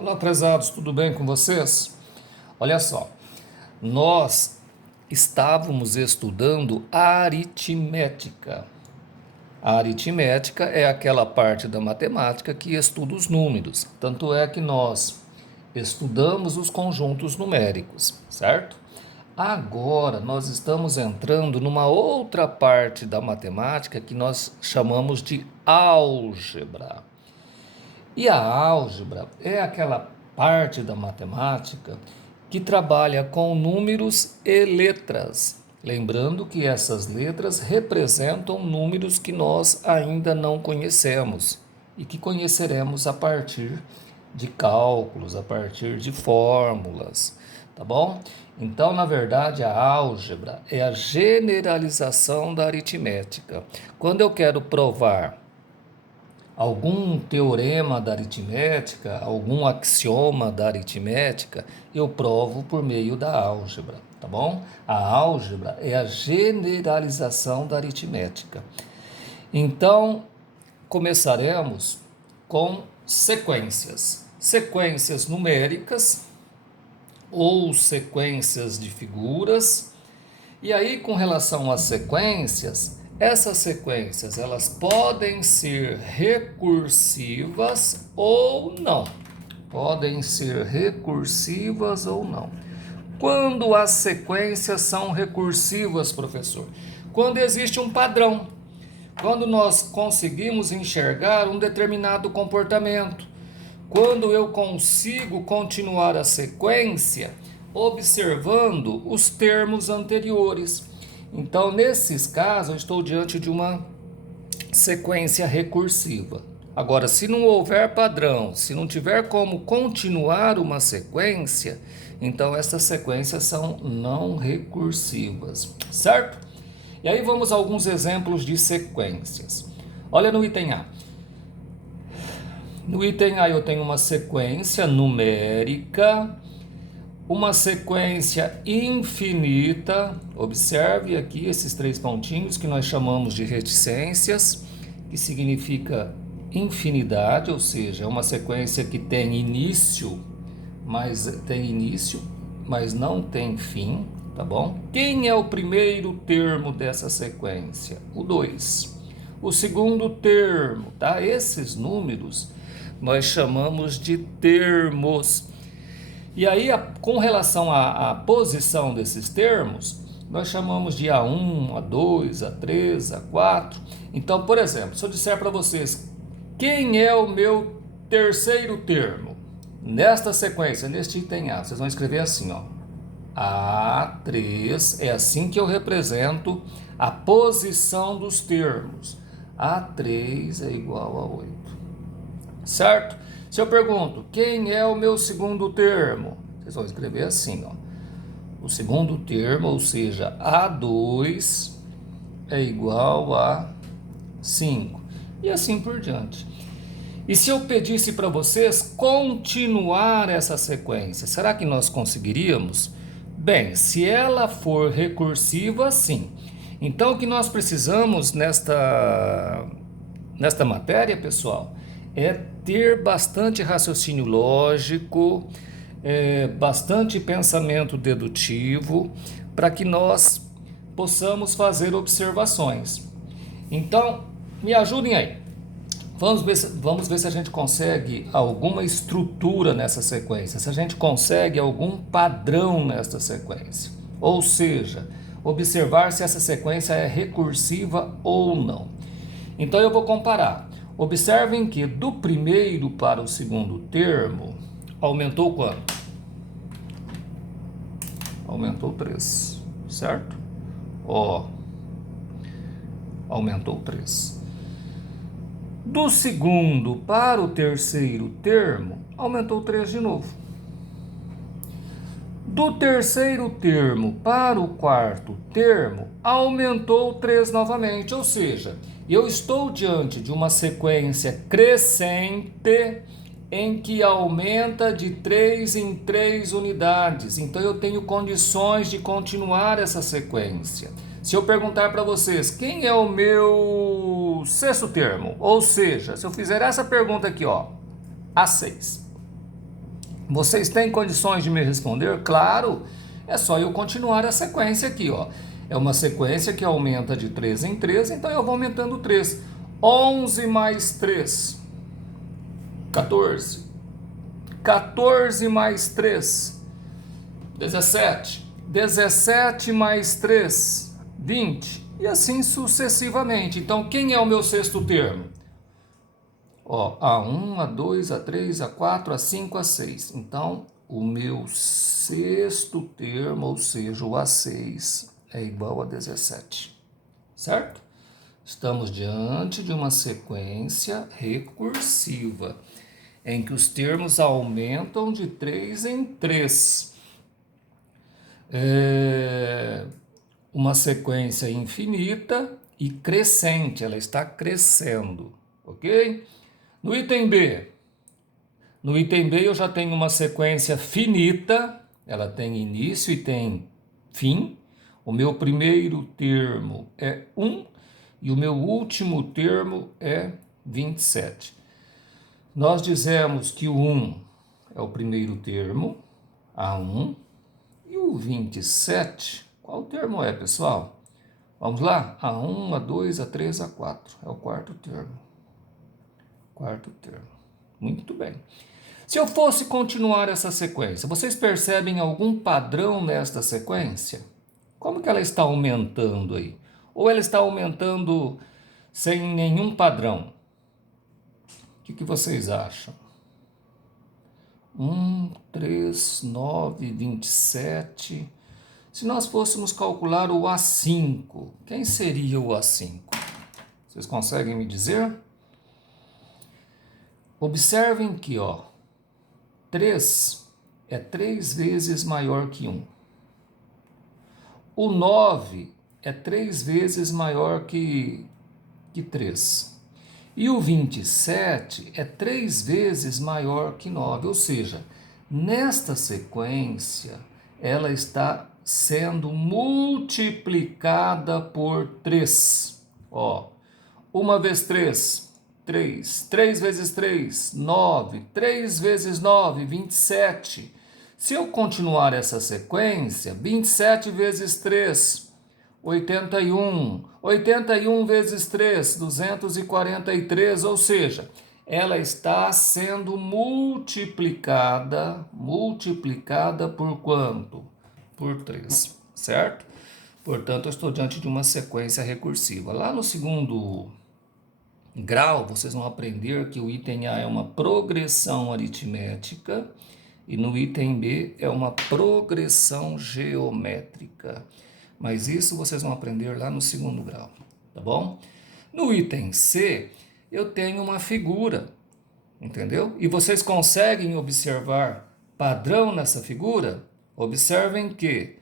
Olá, prezados, tudo bem com vocês? Olha só, nós estávamos estudando a aritmética. A aritmética é aquela parte da matemática que estuda os números, tanto é que nós estudamos os conjuntos numéricos, certo? Agora nós estamos entrando numa outra parte da matemática que nós chamamos de álgebra. E a álgebra é aquela parte da matemática que trabalha com números e letras. Lembrando que essas letras representam números que nós ainda não conhecemos e que conheceremos a partir de cálculos, a partir de fórmulas, tá bom? Então, na verdade, a álgebra é a generalização da aritmética. Quando eu quero provar algum teorema da aritmética, algum axioma da aritmética, eu provo por meio da álgebra, tá bom? A álgebra é a generalização da aritmética. Então, começaremos com sequências. Sequências numéricas ou sequências de figuras. E aí, com relação às sequências, essas sequências, elas podem ser recursivas ou não. Podem ser recursivas ou não. Quando as sequências são recursivas, professor? Quando existe um padrão. Quando nós conseguimos enxergar um determinado comportamento. Quando eu consigo continuar a sequência observando os termos anteriores. Então, nesses casos, eu estou diante de uma sequência recursiva. Agora, se não houver padrão, se não tiver como continuar uma sequência, então essas sequências são não recursivas, certo? E aí vamos a alguns exemplos de sequências. Olha no item A. No item A eu tenho uma sequência numérica, uma sequência infinita. Observe aqui esses três pontinhos que nós chamamos de reticências, que significa infinidade, ou seja, é uma sequência que tem início, mas não tem fim, tá bom? Quem é o primeiro termo dessa sequência? O 2. O segundo termo, tá? Esses números nós chamamos de termos. E aí, com relação à posição desses termos, nós chamamos de A1, A2, A3, A4. Então, por exemplo, se eu disser para vocês, quem é o meu terceiro termo? Nesta sequência, neste item A, vocês vão escrever assim, ó. A3, é assim que eu represento a posição dos termos. A3 é igual a 8. Certo? Se eu pergunto, quem é o meu segundo termo? Vocês vão escrever assim, ó. O segundo termo, ou seja, A2 é igual a 5. E assim por diante. E se eu pedisse para vocês continuar essa sequência, será que nós conseguiríamos? Bem, se ela for recursiva, sim. Então, o que nós precisamos nesta matéria, pessoal, é ter bastante raciocínio lógico, bastante pensamento dedutivo, para que nós possamos fazer observações. Então, me ajudem aí. Vamos ver se a gente consegue alguma estrutura nessa sequência, se a gente consegue algum padrão nessa sequência. Ou seja, observar se essa sequência é recursiva ou não. Então, eu vou comparar. Observem que do primeiro para o segundo termo, aumentou quanto? Aumentou 3, certo? Ó, aumentou 3. Do segundo para o terceiro termo, aumentou 3 de novo. Do terceiro termo para o quarto termo, aumentou 3 novamente, ou seja, eu estou diante de uma sequência crescente em que aumenta de 3 em 3 unidades. Então eu tenho condições de continuar essa sequência. Se eu perguntar para vocês, quem é o meu sexto termo? Ou seja, se eu fizer essa pergunta aqui, ó, A6. Vocês têm condições de me responder? Claro, é só eu continuar a sequência aqui, ó. É uma sequência que aumenta de 3 em 3, então eu vou aumentando 3. 11 mais 3, 14. 14 mais 3, 17. 17 mais 3, 20. E assim sucessivamente. Então, quem é o meu sexto termo? Ó, A1, A2, A3, A4, A5, A6. Então, o meu sexto termo, ou seja, o A6, é igual a 17. Certo? Estamos diante de uma sequência recursiva, em que os termos aumentam de 3 em 3. Uma sequência infinita e crescente, ela está crescendo, ok? No item B, eu já tenho uma sequência finita, ela tem início e tem fim. O meu primeiro termo é 1 e o meu último termo é 27. Nós dizemos que o 1 é o primeiro termo, A1, e o 27, qual termo é, pessoal? Vamos lá? A1, A2, A3, A4, é o quarto termo. Quarto termo. Muito bem. Se eu fosse continuar essa sequência, vocês percebem algum padrão nesta sequência? Como que ela está aumentando aí? Ou ela está aumentando sem nenhum padrão? O que vocês acham? 1, 3, 9, 27. Se nós fôssemos calcular o A5, quem seria o A5? Vocês conseguem me dizer? Observem que, ó, 3 é 3 vezes maior que 1. O 9 é 3 vezes maior que 3. E o 27 é 3 vezes maior que 9. Ou seja, nesta sequência, ela está sendo multiplicada por 3. Ó, 1 vezes 3, 3. 3 vezes 3, 9. 3 vezes 9, 27. Se eu continuar essa sequência, 27 vezes 3, 81. 81 vezes 3, 243, ou seja, ela está sendo multiplicada por quanto? Por 3, certo? Portanto, eu estou diante de uma sequência recursiva. Lá no segundo grau, vocês vão aprender que o item A é uma progressão aritmética e no item B é uma progressão geométrica. Mas isso vocês vão aprender lá no segundo grau, tá bom? No item C, eu tenho uma figura, entendeu? E vocês conseguem observar padrão nessa figura? Observem que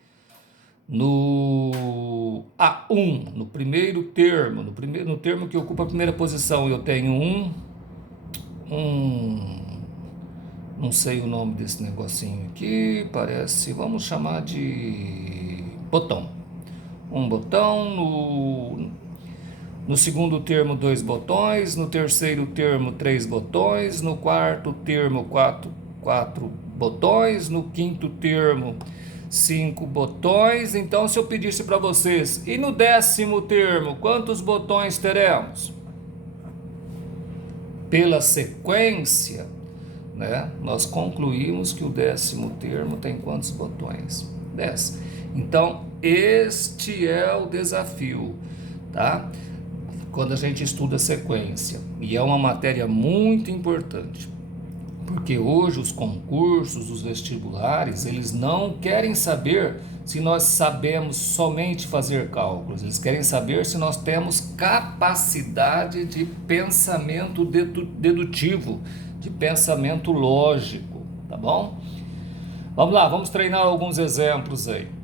no A1, no primeiro termo, no termo que ocupa a primeira posição, eu tenho não sei o nome desse negocinho aqui, parece, vamos chamar de botão. Um botão, no segundo termo 2 botões, no terceiro termo 3 botões, no quarto termo 4 botões, no quinto termo 5 botões. Então, se eu pedisse para vocês, e no 10º termo, quantos botões teremos? Pela sequência, né, nós concluímos que o 10º termo tem quantos botões? 10. Então, este é o desafio, tá? Quando a gente estuda sequência. E é uma matéria muito importante. Porque hoje os concursos, os vestibulares, eles não querem saber se nós sabemos somente fazer cálculos. Eles querem saber se nós temos capacidade de pensamento dedutivo, de pensamento lógico, tá bom? Vamos lá, vamos treinar alguns exemplos aí.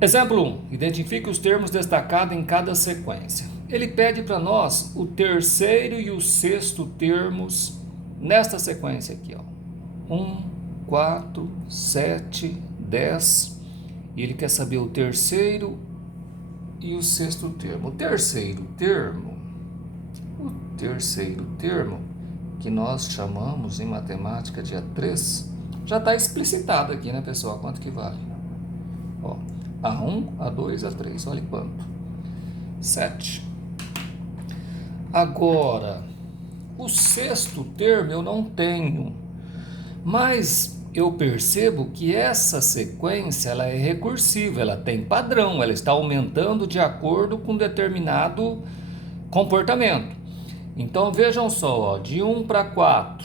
Exemplo 1. Identifique os termos destacados em cada sequência. Ele pede para nós o terceiro e o sexto termos nesta sequência aqui, ó. 1, 4, 7, 10. E ele quer saber o terceiro e o sexto termo. O terceiro termo, que nós chamamos em matemática de A3, já está explicitado aqui, né, pessoal? Quanto que vale? Ó, A1, A2, A3, olha quanto. 7. Agora, o sexto termo eu não tenho, mas eu percebo que essa sequência ela é recursiva, ela tem padrão, ela está aumentando de acordo com determinado comportamento. Então vejam só, ó, de 1 para 4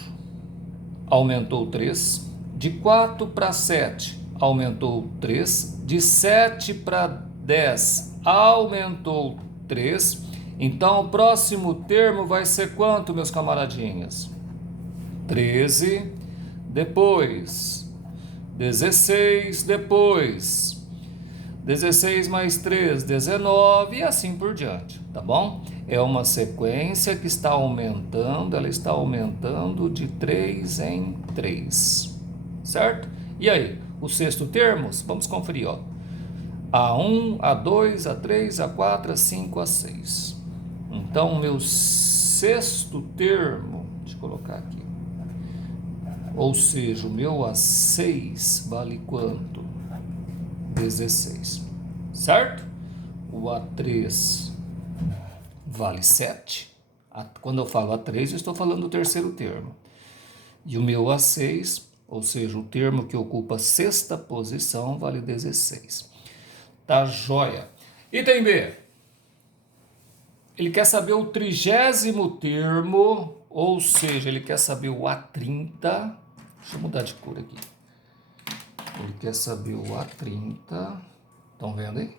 aumentou 3, de 4 para 7 aumentou 3, de 7 para 10 aumentou 3. Então o próximo termo vai ser quanto, meus camaradinhas? 13, depois 16, depois 16 mais 3, 19 e assim por diante, tá bom? É uma sequência que está aumentando, ela está aumentando de 3 em 3, certo? E aí, o sexto termo, vamos conferir, ó. A1, A2, A3, A4, A5, A6. Então, o meu sexto termo, deixa eu colocar aqui, ou seja, o meu A6 vale quanto? 16, certo? O A3 vale 7. Quando eu falo A3, eu estou falando do terceiro termo. E o meu A6, ou seja, o termo que ocupa a sexta posição, vale 16. Tá joia. Item B. Ele quer saber o 30º termo, ou seja, ele quer saber o A30. Deixa eu mudar de cor aqui. Ele quer saber o A30. Estão vendo aí?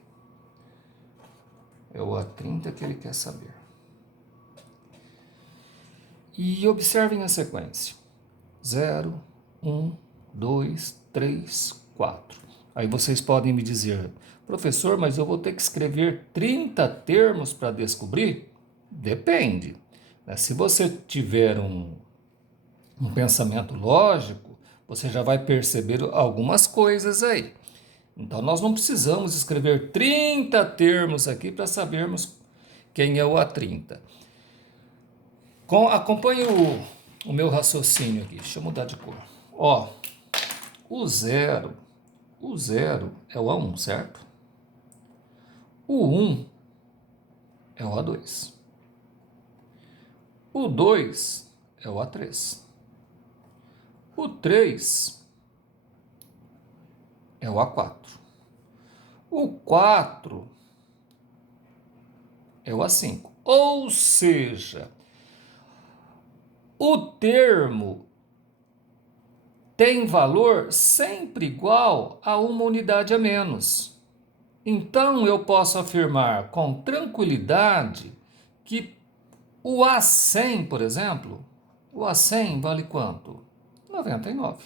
É o A30 que ele quer saber. E observem a sequência. 0, 1, 2, 3, 4. Aí vocês podem me dizer, professor, mas eu vou ter que escrever 30 termos para descobrir? Depende. Se você tiver um pensamento lógico, você já vai perceber algumas coisas aí. Então, nós não precisamos escrever 30 termos aqui para sabermos quem é o A30. Acompanhe o meu raciocínio aqui. Deixa eu mudar de cor. Ó, o zero é o A1, certo? O 1 é o A2. O 2 é o A3. O 3 é o A4. O 4 é o A5. Ou seja, o termo tem valor sempre igual a uma unidade a menos. Então, eu posso afirmar com tranquilidade que o A100, por exemplo, o A100 vale quanto? 99.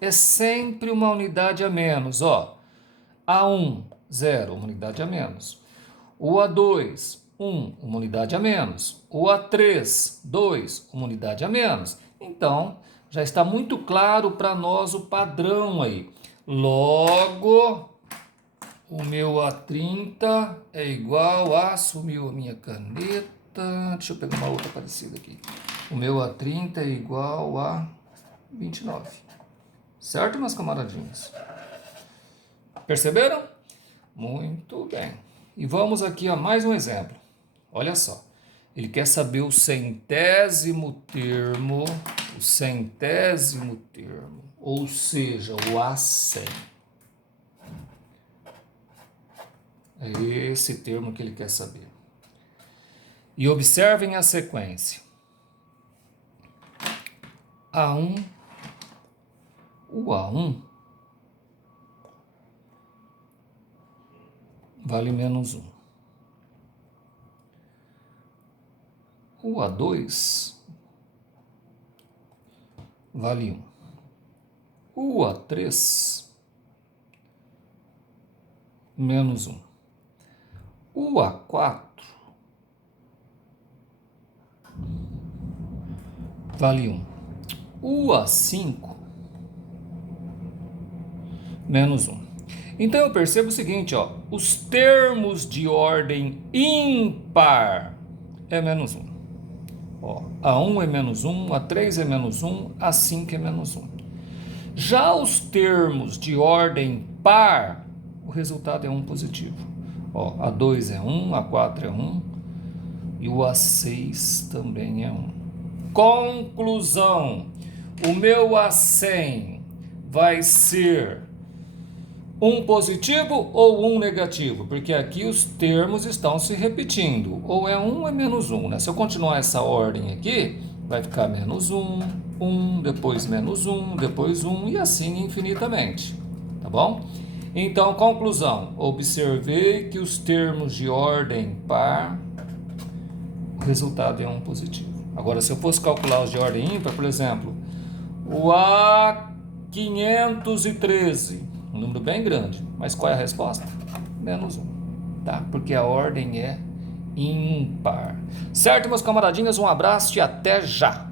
É sempre uma unidade a menos, ó. A1, 0, uma unidade a menos. O A2, 1, uma unidade a menos. O A3, 2, uma unidade a menos. Então, já está muito claro para nós o padrão aí. Logo, o meu A30 é igual a... Sumiu a minha caneta. Deixa eu pegar uma outra parecida aqui. O meu A30 é igual a 29. Certo, meus camaradinhos? Perceberam? Muito bem. E vamos aqui a mais um exemplo. Olha só. Ele quer saber o centésimo termo, ou seja, o A100. É esse termo que ele quer saber. E observem a sequência. A1, o A1 vale menos 1. O A2 vale 1. O A3 menos 1. O A4 vale 1. O A5 menos 1. Então eu percebo o seguinte, ó, os termos de ordem ímpar é menos 1. Ó, A1 é menos 1, A3 é menos 1, A5 é menos 1. Já os termos de ordem par, o resultado é 1 positivo. Ó, A2 é 1, A4 é 1 e o A6 também é 1. Conclusão: o meu A100 vai ser 1 positivo ou 1 negativo? Porque aqui os termos estão se repetindo. Ou é 1 ou é menos 1, né? Se eu continuar essa ordem aqui, vai ficar menos 1, 1, depois menos 1, depois 1 e assim infinitamente. Tá bom? Então, conclusão. Observei que os termos de ordem par, o resultado é 1 positivo. Agora, se eu fosse calcular os de ordem ímpar, por exemplo, o A513, um número bem grande, mas qual é a resposta? Menos 1, tá? Porque a ordem é ímpar. Certo, meus camaradinhas? Um abraço e até já!